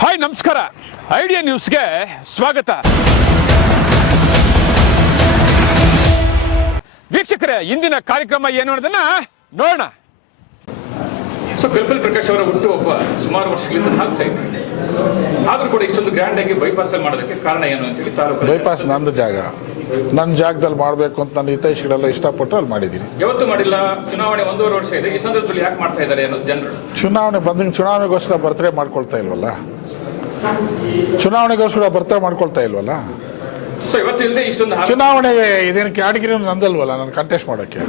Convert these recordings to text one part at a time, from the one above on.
Hi ನಮಸ್ಕಾರ, idea ನ್ಯೂಸ್ಗೆ ಸ್ವಾಗತ. ವೀಕ್ಷಕರೇ, ಇಂದಿನ ಕಾರ್ಯಕ್ರಮ ಏನು ಅನ್ನೋದನ್ನ ನೋಡೋಣ. ಕಲ್ಪಲ್ ಪ್ರಕಾಶ್ ಅವರ ಹುಟ್ಟುಹಬ್ಬ ಸುಮಾರು ವರ್ಷಗಳಿಂದ ಆಗ್ತಾ ಇದೆ. ಆದ್ರೂ ಕೂಡ ಇಷ್ಟೊಂದು ಗ್ರ್ಯಾಂಡ್ ಆಗಿ ಬೈಪಾಸ್ ಮಾಡೋದಕ್ಕೆ ಕಾರಣ ಏನು ಅಂತ ಹೇಳಿ ತಾಲೂಕು ಬೈಪಾಸ್ ನಂದು ಜಾಗ, ನನ್ನ ಜಾಗದಲ್ಲಿ ಮಾಡಬೇಕು ಅಂತ ನನ್ನ ಹಿತೈಷಿಗಳೆಲ್ಲ ಇಷ್ಟಪಟ್ಟು ಅಲ್ಲಿ ಮಾಡಿದ್ದೀನಿ. ಯಾವತ್ತೂ ಮಾಡಿಲ್ಲ. ಚುನಾವಣೆ 1.5 ವರ್ಷ ಇದೆ. ಈ ಸಂದರ್ಭದಲ್ಲಿ ಯಾಕೆ ಮಾಡ್ತಾ ಇದ್ದಾರೆ ಅನ್ನೋದು ಜನರು. ಚುನಾವಣೆಗೋಸ್ಕರ ಬರ್ತ್ಡೇ ಮಾಡ್ಕೊಳ್ತಾ ಇಲ್ವಲ್ಲ, ಚುನಾವಣೆಗೋಸ್ಕರ ಬರ್ತ್ಡೇ ಮಾಡ್ಕೊಳ್ತಾ ಇಲ್ವಲ್ಲ. ಸೊ ಇವತ್ತು ಇಲ್ಲದೆ ಇಷ್ಟೊಂದು ಚುನಾವಣೆಗೆ ಇದೇನು ಕ್ಯಾಟಗಿರಿ ನಂದಲ್ವಲ್ಲ ನಾನು ಕಂಟೆಸ್ಟ್ ಮಾಡೋಕ್ಕೆ.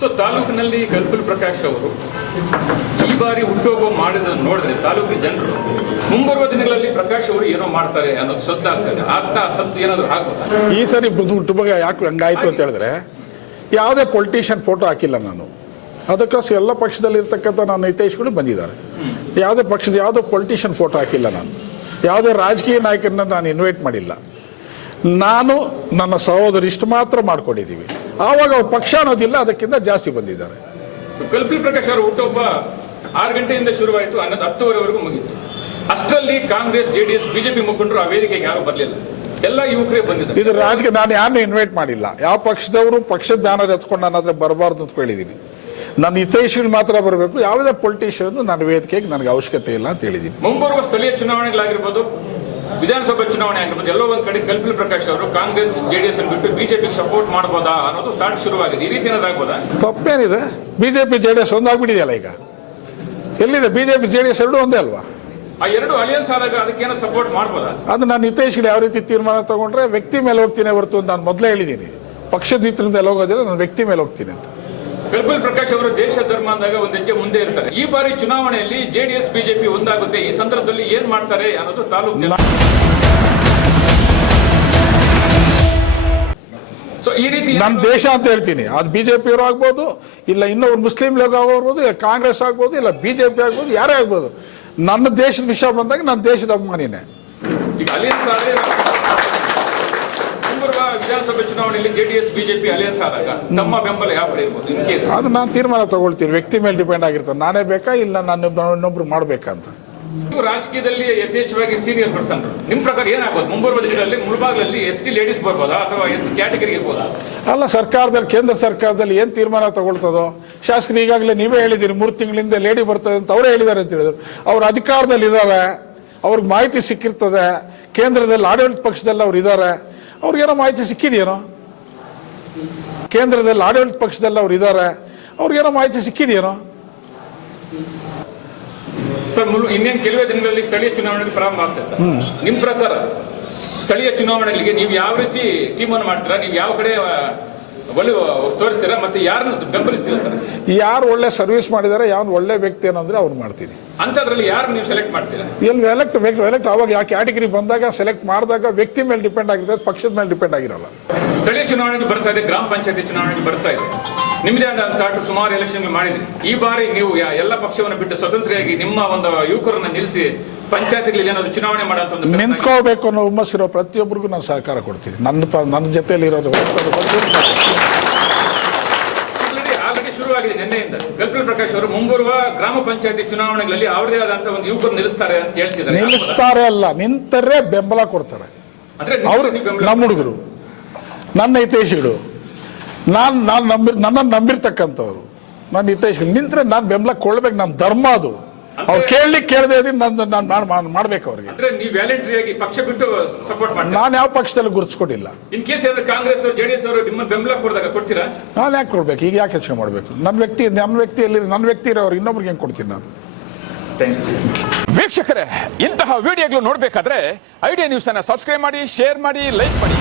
ಸೊ ತಾಲೂಕಿನಲ್ಲಿ ಕಲ್ಪಲ್ ಪ್ರಕಾಶ್ ಅವರು ಈ ಬಾರಿ ಹುಟ್ಟುಹಬ್ಬ ಮಾಡಿದ್ದನ್ನು ನೋಡಿದ್ರೆ ತಾಲೂಕಿನ ಜನರು ಮುಂಬರುವ ದಿನಗಳಲ್ಲಿ ಪ್ರಕಾಶ್ ಅವರು ಏನೋ ಮಾಡ್ತಾರೆ ಅನ್ನೋದು ಸದ್ದಾಗ್ತದೆ. ಆಗ್ತಾ ಸತ್ತು ಏನಾದ್ರು ಆಗ್ತದೆ. ಈ ಸರಿ ಹುಟ್ಟುಹಬ್ಬ ಯಾಕೆ ಹಂಗಾಯ್ತು ಅಂತ ಹೇಳಿದ್ರೆ, ಯಾವುದೇ ಪೊಲಿಟಿಷಿಯನ್ ಫೋಟೋ ಹಾಕಿಲ್ಲ ನಾನು. ಅದಕ್ಕೋಸ್ಕರ ಎಲ್ಲ ಪಕ್ಷದಲ್ಲಿ ಇರ್ತಕ್ಕಂಥ ನನ್ನ ಹಿತೈಷಿಗಳು ಬಂದಿದ್ದಾರೆ. ಯಾವುದೇ ಪೊಲಿಟಿಷಿಯನ್ ಫೋಟೋ ಹಾಕಿಲ್ಲ ನಾನು. ಯಾವುದೇ ರಾಜಕೀಯ ನಾಯಕರನ್ನ ನಾನು ಇನ್ವೈಟ್ ಮಾಡಿಲ್ಲ. ನಾನು ನನ್ನ ಸಹೋದರಿ ಇಷ್ಟು ಮಾತ್ರ ಮಾಡ್ಕೊಂಡಿದ್ದೀವಿ. ಆವಾಗ ಅವ್ರ ಪಕ್ಷ ಅನ್ನೋದಿಲ್ಲ, ಅದಕ್ಕಿಂತ ಜಾಸ್ತಿ ಬಂದಿದ್ದಾರೆ. ಕಲ್ಪಲ್ ಪ್ರಕಾಶ್ ಅವರ ಹುಟ್ಟುಹಬ್ಬ 6 ಗಂಟೆಯಿಂದ ಶುರುವಾಯಿತು, 10:30ವರೆಗೂ ಮುಗಿತು. ಅಷ್ಟರಲ್ಲಿ ಕಾಂಗ್ರೆಸ್, ಜೆಡಿಎಸ್, ಬಿಜೆಪಿ ಮುಖಂಡರು ಆ ವೇದಿಕೆಗೆ ಯಾರು ಬರಲಿಲ್ಲ. ಎಲ್ಲ ಯುವಕರೇ ಬಂದಿದ್ದಾರೆ. ಇದು ರಾಜಕೀಯ. ನಾನು ಯಾರನ್ನೂ ಇನ್ವೈಟ್ ಮಾಡಿಲ್ಲ. ಯಾವ ಪಕ್ಷದವರು ಪಕ್ಷದ ಬ್ಯಾನರ್ ಎತ್ಕೊಂಡು ನಾನು ಅದ್ರ ಬರಬಾರ್ದು ಅಂತ ಹೇಳಿದ್ದೀನಿ. ನನ್ನ ಹಿತೈಷಿಗಳು ಮಾತ್ರ ಬರಬೇಕು. ಯಾವುದೇ ಪೊಲಿಟಿಷಿಯನ್ ನನ್ನ ವೇದಿಕೆಗೆ ನನಗೆ ಅವಶ್ಯಕತೆ ಇಲ್ಲ ಅಂತ ಹೇಳಿದ್ದೀನಿ. ಮುಂಬರುವ ಸ್ಥಳೀಯ ಚುನಾವಣೆಗಳಾಗಿರ್ಬೋದು, ವಿಧಾನಸಭಾ ಚುನಾವಣೆ ಆಗಿರ್ಬೋದು, ಎಲ್ಲೋ ಒಂದ್ ಕಡೆ ಕಲ್ಪಲ್ ಪ್ರಕಾಶ್ ಅವರು ಕಾಂಗ್ರೆಸ್, ಜೆಡಿಎಸ್ ಅನ್ನು ಬಿಟ್ಟು ಬಿಜೆಪಿ ಸಪೋರ್ಟ್ ಮಾಡಬಹುದಾ ಅನ್ನೋದು ತಾಟ್ ಶುರುವಾಗಿದೆ. ಈ ರೀತಿ ಏನಾದ್ರು ಆಗ್ಬೋದಾ? ತಪ್ಪೇನಿದೆ? ಬಿಜೆಪಿ ಜೆಡಿಎಸ್ ಒಂದಾಗ್ಬಿಟ್ಟಿದೆಯಲ್ಲ ಈಗ. ಎಲ್ಲಿದೆ ಬಿಜೆಪಿ ಜೆಡಿಎಸ್ ಎರಡೂ ಒಂದೇ ಅಲ್ವಾ? ಆ ಎರಡು ಅಲಿಯನ್ಸ್ ಆದಾಗ ಅದಕ್ಕೇನೋ ಸಪೋರ್ಟ್ ಮಾಡ್ಬೋದಾ? ಅದು ನನ್ನ ಹಿತೈಷಿಗಳು ಯಾವ ರೀತಿ ತೀರ್ಮಾನ ತಗೊಂಡ್ರೆ ವ್ಯಕ್ತಿ ಮೇಲೆ ಹೋಗ್ತೀನಿ ಹೊರತು, ನಾನು ಮೊದಲೇ ಹೇಳಿದ್ದೀನಿ, ಪಕ್ಷದ ಹಿತದ ಮೇಲೆ ಹೋಗೋದಿಲ್ಲ, ನಾನು ವ್ಯಕ್ತಿ ಮೇಲೆ ಹೋಗ್ತೀನಿ ಅಂತ. ಕಲ್ಪಲ್ ಪ್ರಕಾಶ್ ಅವರು ದೇಶ ಧರ್ಮ ಅಂದಾಗ ಒಂದ್ ಹೆಜ್ಜೆ ಮುಂದೆ ಇರ್ತಾರೆ. ಈ ಬಾರಿ ಚುನಾವಣೆಯಲ್ಲಿ ಜೆಡಿಎಸ್, ಬಿಜೆಪಿ ಒಂದಾಗುತ್ತೆ. ಈ ಸಂದರ್ಭದಲ್ಲಿ ಏನ್ ಮಾಡ್ತಾರೆ ಅನ್ನೋದು ತಾಲೂಕು. ಸೊ ಈ ರೀತಿ ನನ್ನ ದೇಶ ಅಂತ ಹೇಳ್ತೀನಿ. ಅದು ಬಿಜೆಪಿ ಅವರು ಆಗ್ಬೋದು, ಇಲ್ಲ ಇನ್ನೊಬ್ರು ಮುಸ್ಲಿಂ ಲೀಗ್ ಆಗ್ಬೋದು, ಇಲ್ಲ ಕಾಂಗ್ರೆಸ್ ಆಗ್ಬೋದು, ಇಲ್ಲ ಬಿಜೆಪಿ ಆಗ್ಬೋದು, ಯಾರೇ ಆಗ್ಬೋದು. ನನ್ನ ದೇಶದ ವಿಷಯ ಬಂದಾಗ ನನ್ನ ದೇಶದ ಅಭಿಮಾನಿನೇ. ಈಗ ಅಲಿಯನ್ಸ್ ಆದ್ರೆ ವಿಧಾನಸಭೆ ಚುನಾವಣೆಯಲ್ಲಿ ಜೆಡಿಎಸ್, ಬಿಜೆಪಿ ಅಲಿಯನ್ಸ್ ಆದಾಗ ನಮ್ಮ ಬೆಂಬಲ ಯಾವ ಕಡೆ ಇರ್ಬೋದು ಇನ್ ಕೇಸ್? ಅದು ನಾನು ತೀರ್ಮಾನ ತಗೊಳ್ತೀನಿ. ವ್ಯಕ್ತಿ ಮೇಲೆ ಡಿಪೆಂಡ್ ಆಗಿರ್ತದೆ. ನಾನೇ ಬೇಕಾ ಇಲ್ಲ ನಾನು ಇನ್ನೊಬ್ರು ಮಾಡ್ಬೇಕಂತ. ನೀವು ರಾಜಕೀಯದಲ್ಲಿ ಯಥೇಚ್ಛವಾಗಿ ಸೀನಿಯರ್ ಪರ್ಸನ್, ನಿಮ್ ಪ್ರಕಾರ ಏನಾಗ್ಬೋದು ಮುಂಬರುವ ದಿನಗಳಲ್ಲಿ? ಮುಳಬಾಗ್ಲಲ್ಲಿ SC ಲೇಡೀಸ್ ಬರ್ಬೋದಾ ಅಥವಾ SC ಕ್ಯಾಟಗರಿ ಇರ್ಬೋದಾ? ಅಲ್ಲ, ಸರ್ಕಾರದಲ್ಲಿ, ಕೇಂದ್ರ ಸರ್ಕಾರದಲ್ಲಿ ಏನ್ ತೀರ್ಮಾನ ತಗೊಳ್ತದೋ. ಶಾಸಕರು ಈಗಾಗಲೇ ನೀವೇ ಹೇಳಿದ್ದೀರಿ 3 ತಿಂಗಳಿಂದ ಲೇಡಿ ಬರ್ತದೆ ಅಂತ ಅವರೇ ಹೇಳಿದ್ದಾರೆ ಅಂತ ಹೇಳಿದ್ರು. ಅವ್ರ ಅಧಿಕಾರದಲ್ಲಿ ಇದ್ದಾರೆ, ಅವ್ರಿಗೆ ಮಾಹಿತಿ ಸಿಕ್ಕಿರ್ತದೆ. ಕೇಂದ್ರದಲ್ಲಿ ಆಡಳಿತ ಪಕ್ಷದಲ್ಲಿ ಅವ್ರು ಇದ್ದಾರೆ, ಅವ್ರಿಗೇನೋ ಮಾಹಿತಿ ಸಿಕ್ಕಿದೆಯೇನೋ. ಕೇಂದ್ರದಲ್ಲಿ ಆಡಳಿತ ಪಕ್ಷದಲ್ಲಿ ಅವ್ರು ಇದ್ದಾರೆ, ಅವ್ರಿಗೇನೋ ಮಾಹಿತಿ ಸಿಕ್ಕಿದೆಯೇನೋ. ಸರ್, ಇನ್ನೇನು ಕೆಲವೇ ದಿನಗಳಲ್ಲಿ ಸ್ಥಳೀಯ ಚುನಾವಣೆಗೆ ಪ್ರಾರಂಭ ಆಗ್ತದೆ ಸರ್. ನಿಮ್ ಪ್ರಕಾರ ಸ್ಥಳೀಯ ಚುನಾವಣೆಗಳಿಗೆ ನೀವು ಯಾವ ರೀತಿ ಟೀಮನ್ನು ಮಾಡ್ತೀರಾ? ನೀವು ಯಾವ ಕಡೆ ಒಲವು ತೋರಿಸ್ತೀರಾ ಮತ್ತೆ ಯಾರನ್ನು ಬೆಂಬಲಿಸ್ತೀರಾ ಸರ್? ಯಾರು ಒಳ್ಳೆ ಸರ್ವಿಸ್ ಮಾಡಿದ್ದಾರೆ, ಯಾರು ಒಳ್ಳೆ ವ್ಯಕ್ತಿ ಏನಂದ್ರೆ ಅವ್ರು ಮಾಡ್ತೀನಿ. ಅಂತದ್ರಲ್ಲಿ ಯಾರು ನೀವು ಸೆಲೆಕ್ಟ್ ಮಾಡ್ತೀರಾ? ಎಲ್ಲಿ ಎಲೆಕ್ಟ್ ಅವಾಗ ಯಾವ ಕ್ಯಾಟಗರಿ ಬಂದಾಗ ಸೆಲೆಕ್ಟ್ ಮಾಡಿದಾಗ ವ್ಯಕ್ತಿ ಮೇಲೆ ಡಿಪೆಂಡ್ ಆಗಿರ್ತದೆ, ಪಕ್ಷದ ಮೇಲೆ ಡಿಪೆಂಡ್ ಆಗಿರಲ್ಲ. ಸ್ಥಳೀಯ ಚುನಾವಣೆಗೆ ಬರ್ತಾ ಇದೆ, ಗ್ರಾಮ ಪಂಚಾಯತಿ ಚುನಾವಣೆಗೆ ಬರ್ತಾ ಇದೆ. ನಿಮ್ಮದೇ ಆದ ಸುಮಾರು ಎಲೆಕ್ಷನ್ ಮಾಡಿದ್ರಿ. ಈ ಬಾರಿ ನೀವು ಎಲ್ಲ ಪಕ್ಷವನ್ನು ಬಿಟ್ಟು ಸ್ವತಂತ್ರಿಯಾಗಿ ನಿಮ್ಮ ಒಂದು ಯುವಕರನ್ನ ನಿಲ್ಲಿಸಿ ಪಂಚಾಯತ್ಗಳಲ್ಲಿ ಏನಾದ್ರು ಚುನಾವಣೆ ಮಾಡೋದು ನಿಂತ್ಕೋಬೇಕು ಅನ್ನೋ ಹುಮ್ಮಸ್ಸಿರೋ ಪ್ರತಿಯೊಬ್ಬರಿಗೂ ನಾನು ಸಹಕಾರ ಕೊಡ್ತೀನಿ. ನನ್ನ ಜೊತೆಯಲ್ಲಿ ಇರೋದು ಆಲ್ರೆಡಿ ಶುರುವಾಗಿದೆ ನಿನ್ನೆಯಿಂದ. ಕಲ್ಪಲ್ ಪ್ರಕಾಶ್ ಅವರು ಮುಂಬರುವ ಗ್ರಾಮ ಪಂಚಾಯತಿ ಚುನಾವಣೆಗಳಲ್ಲಿ ಅವರದೇ ಆದಂತ ಒಂದು ಯುವಕರು ನಿಲ್ಲಿಸ್ತಾರೆ ಅಂತ ಹೇಳ್ತಿದ್ದಾರೆ. ನಿಲ್ಲಿಸ್ತಾರೆ ಅಲ್ಲ, ನಿಂತರೆ ಬೆಂಬಲ ಕೊಡ್ತಾರೆ. ಅವರು ನಮ್ಮ ಹುಡುಗರು, ನನ್ನ ಹಿತೈಷಿಗಳು, ನನ್ನನ್ನು ನಂಬಿರ್ತಕ್ಕಂಥವ್ರು, ನನ್ನ ಹಿತೈಷಿಗಳು ನಿಂತರೆ ನಾನು ಬೆಂಬಲ ಕೊಡ್ಬೇಕು. ನನ್ನ ಧರ್ಮ ಅದು. ಅವ್ರು ಕೇಳದೆ ನಾನು ಮಾಡ್ಬೇಕು ಅವ್ರಿಗೆ. ಪಕ್ಷ ಬಿಟ್ಟು ಸಪೋರ್ಟ್ ಮಾಡಿ ನಾನು ಯಾವ ಪಕ್ಷದಲ್ಲಿ ಗುರುತಿಸ್ಕೊಂಡಿಲ್ಲ. ಇನ್ ಕೇಸ್ ಕಾಂಗ್ರೆಸ್ ಅವರು, ಜೆಡಿಎಸ್ ಅವರು ನಿಮ್ಮ ಬೆಂಬಲ ಕೊಡಿದಾಗ ಕೊಡ್ತೀರಾ? ನಾನು ಯಾಕೆ ಕೊಡ್ಬೇಕು? ಈಗ ಯಾಕೆ ಯೋಚನೆ ಮಾಡಬೇಕು? ನನ್ನ ವ್ಯಕ್ತಿ ಇರೋರು ಇನ್ನೊಬ್ರಿಗೆ ಹೆಂಗೆ ಕೊಡ್ತೀನಿ ನಾನು? ವೀಕ್ಷಕರೇ, ಇಂತಹ ವಿಡಿಯೋಗಳು ನೋಡ್ಬೇಕಾದ್ರೆ ಐಡಿಯಾ ನ್ಯೂಸ್ ಅನ್ನ ಸಬ್ಸ್ಕ್ರೈಬ್ ಮಾಡಿ, ಶೇರ್ ಮಾಡಿ, ಲೈಕ್ ಮಾಡಿ.